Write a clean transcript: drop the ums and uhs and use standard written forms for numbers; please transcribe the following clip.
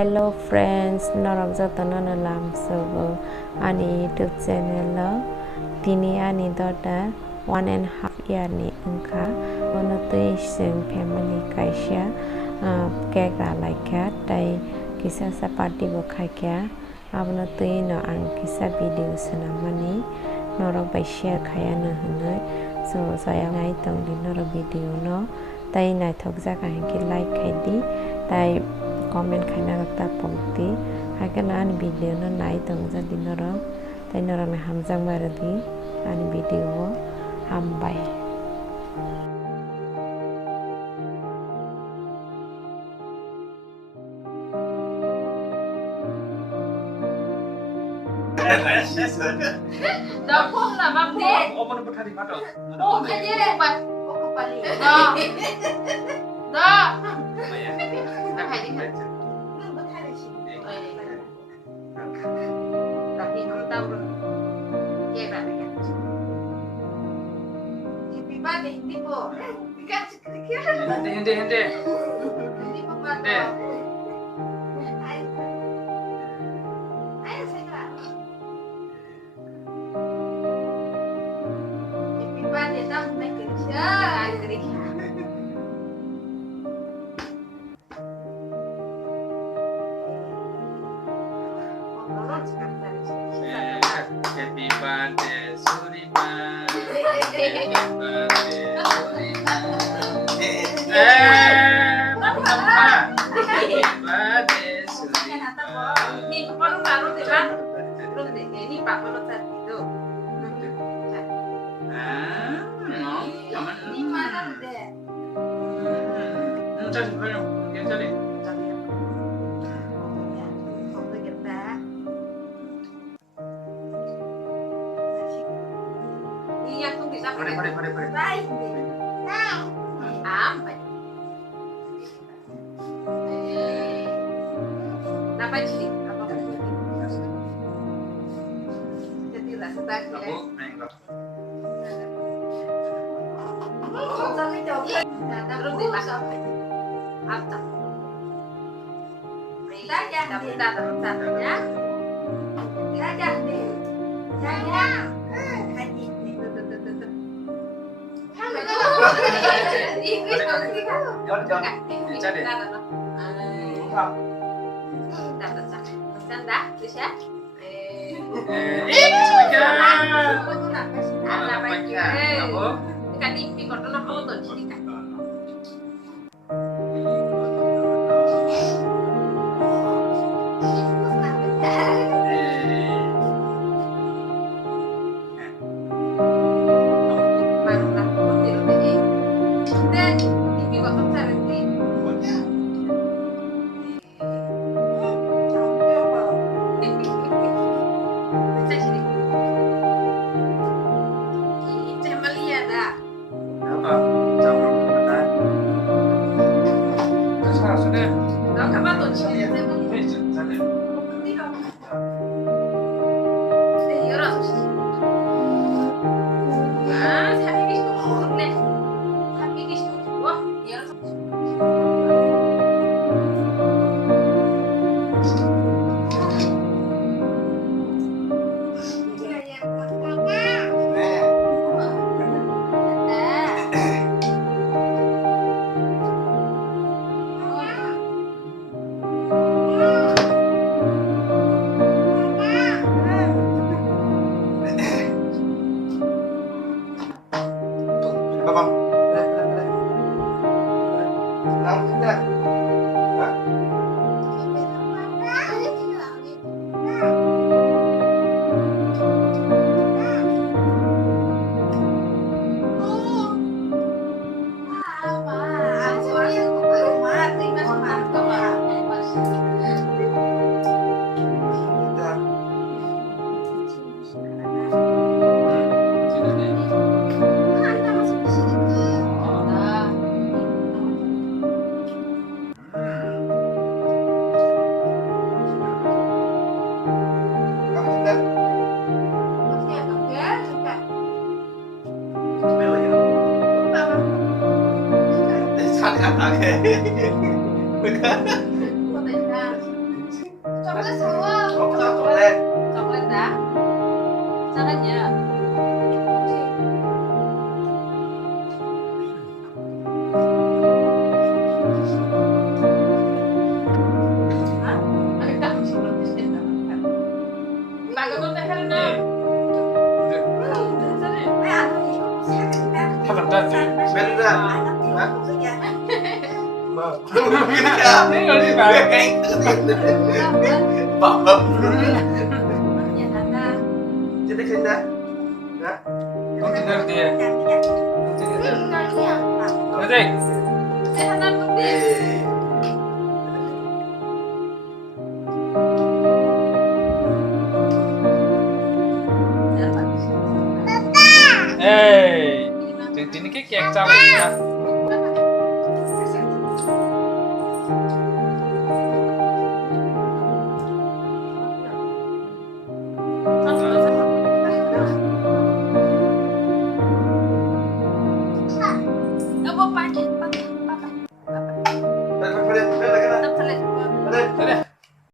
Hello friends, norok jotona no lam sobo ani YouTube channel tini ani dota 1.5 year ni engka ono tui sing family kaisya cake ra laikya tai kisa sa party bo khaikya abono tui no ang kisa video sanamani norok bai share khaya no hunoi so saya ngai tong di norok video no tai nai thok jaka hengki like khaidi tai comment khaina rakta pomti hakana ani video no nai tong ja dinoro tai noro na hamjang baradi ani video hambai Đâu không là bắp đi. Ô, nó bắt đi bắt rồi. Ô, cái gì đây mà? Ô, cái bà lì. Đó. Đó. Nó hay đi hả? Đó thì không tao rồi. Nghe bạn này kìa. Happy birthday, hindi po. Hindi. Hindi po ba? Hindi. Happy birthday, Swrima. Happy birthday, Swrima. Happy birthday, Swrima. Nih, papa lu taruh di bang. Belum deh, ini pak kalau saat itu. Ini mana deh? Cari belum? Dia cari. Iya, tuh bisa Pare. Baik. Apa? Apa sih? Apa jadi lah sedang ya. Aku naik kok. Terus dimasak. Apa? Kita terus ya. Kita Oke. coklat semua. coklat. Coklat dah. Caranya. 하나 따지. Beneran. Hah? Mau. Gini ya. Ini nggak sih, Pak? Pak, Jadi kita. Hah? Không tin được thì không tin được. Ở đây. Eh. Ê, chừng tí nó cái kẹt sao vậy?